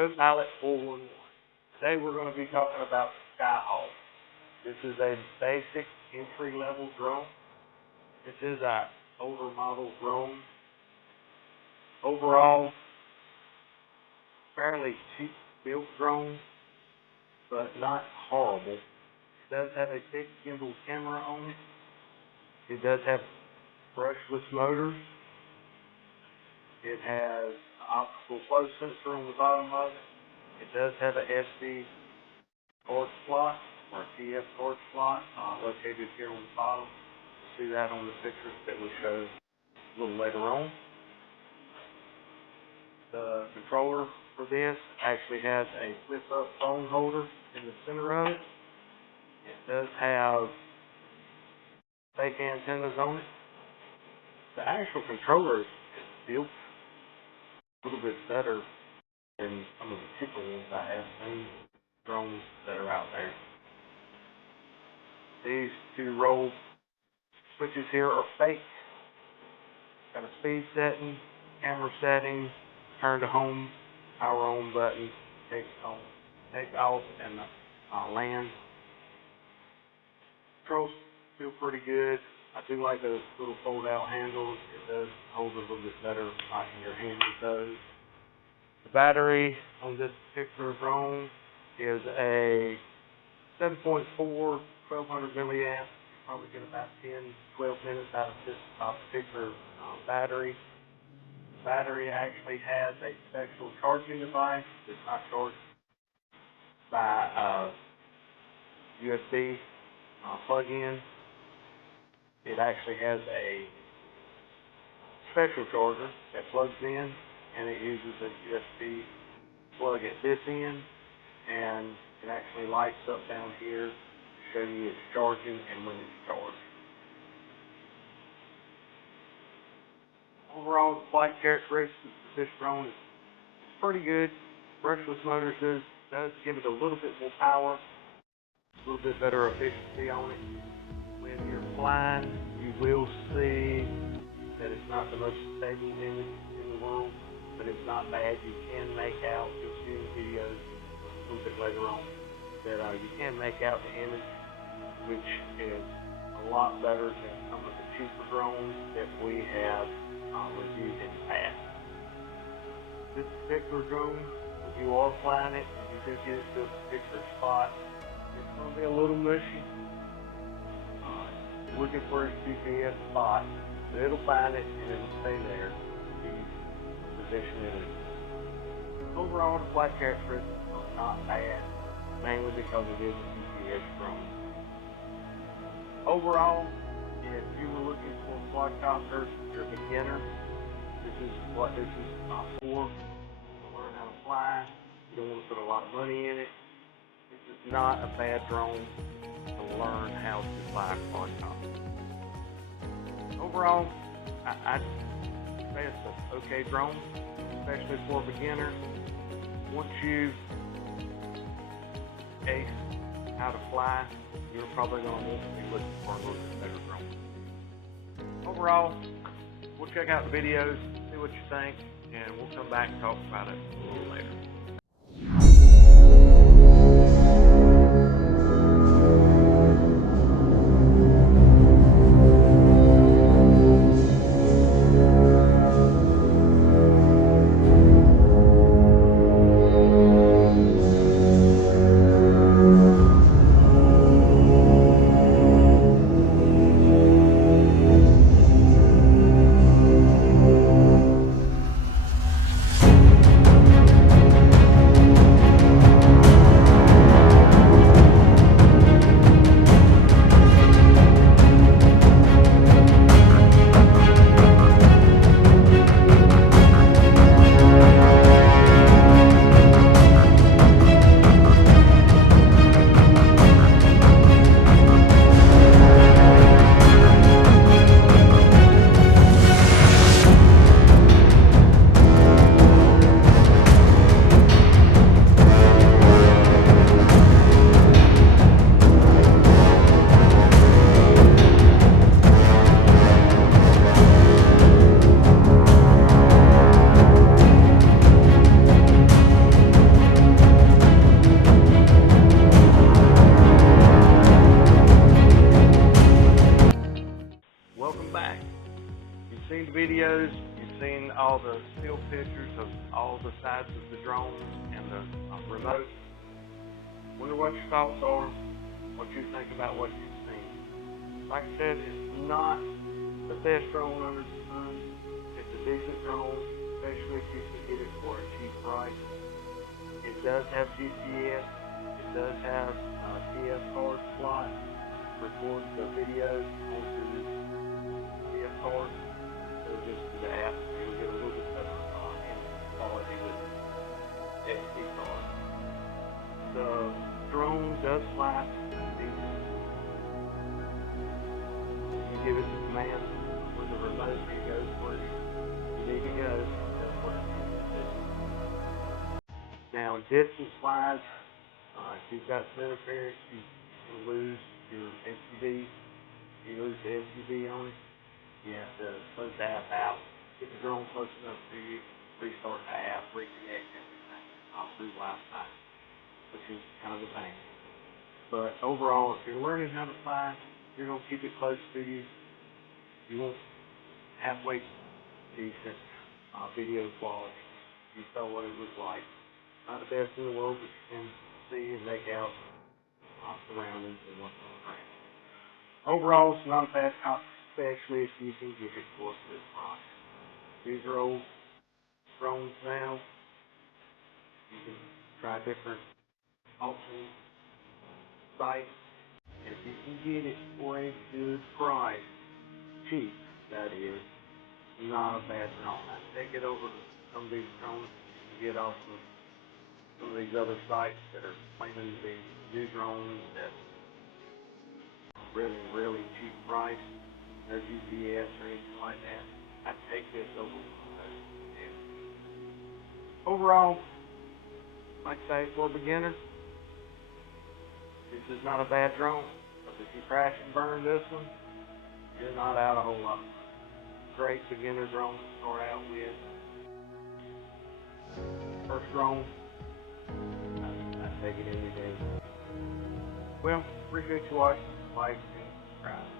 CoPilot 411. Today we're going to be talking about Skyhawk. This is a basic entry-level drone. This is an older model drone. Overall, fairly cheap built drone, but not horrible. It does have a big gimbal camera on it. It does have brushless motors. It has an optical flow sensor on the bottom of it. It does have a SD card slot or a TF card slot located here on the bottom. You'll see that on the pictures that we show a little later on. The controller for this actually has a flip-up phone holder in the center of it. It does have fake antennas on it. The actual controller is built a little bit better than some of the cheaper ones I have seen, drones that are out there. These two roll switches here are fake. Got a speed setting, camera setting, turn to home, power on button, take off, and land. Controls feel pretty good. I do like those little fold-out handles. It does hold a little bit better in your hand with those. The battery on this particular drone is a 7.4 1200 milliamp. Probably get about 10-12 minutes out of this particular battery. The battery actually has a special charging device. It's not charged by USB plug-in. It actually has a special charger that plugs in, and it uses a USB plug at this end, and it actually lights up down here to show you it's charging and when it's charged. Overall, the flight characteristics of this drone is pretty good. Brushless motors does give it a little bit more power, a little bit better efficiency on it. When you're flying, you will see that it's not the most stable image in the world, but it's not bad. You can make out, you'll see in videos a little bit later on, that you can make out the image, which is a lot better than some of the cheaper drones that we have reviewed in the past. This particular drone, if you are flying it and you do get it to a particular spot, it's going to be a little mushy. Looking for a GPS spot, but it'll find it and it'll stay there. Position it. Overall, the flight characteristics are not bad, mainly because it is a GPS drone. Overall, if you were looking for a quadcopter, you're a beginner, this is what this is for. To learn how to fly, you don't want to put a lot of money in it. This is not a bad drone to learn how to fly a quadcopter. Overall, I'd say it's an okay drone, especially for a beginner. Once you ace how to fly, you're probably going to want to be looking for a little bit better drone. Overall, we'll check out the videos, see what you think, and we'll come back and talk about it a little later. seen the videos, you've seen all the still pictures of all the sides of the drone and the remote. Wonder what your thoughts are, what you think about what you've seen. Like I said, it's not the best drone under the sun. It's a decent drone, especially if you can get it for a cheap price. It does have GPS. It does have a TF card slot. Record the videos onto this TF card. So just do that. You'll get a little bit better image quality with SD card. The drone does fly decent. You give it the command when the remote, it goes where you need to go. That's what it needs to do. Now, distance-wise, if you've got some interference, you can lose your FPV. You lose the FPV on it. You have to close the app out, get the drone close enough to you, restart the app, reconnect everything off through Wi-Fi, which is kind of a pain. But overall, if you're learning how to fly, you're going to keep it close to you. You won't halfway decent video quality. You saw what it was like. Not the best in the world, but you can see and make out surroundings and what's on the ground. Overall, it's not a bad cop, especially if you can get it for a good price. These are old drones now. You can try different auction sites. If you can get it for a good price, cheap, that is, not a bad drone. Now, take it over to some of these drones you can get off of some of these other sites that are claiming to be new drones at really, really cheap price. No GPS or anything like that. I'd take this over those. Overall, like I say, for a beginner, this is not a bad drone. But if you crash and burn this one, you're not out a whole lot. Great beginner drone to start out with. First drone, I'd take it any day. Well, appreciate you watching. Like and subscribe.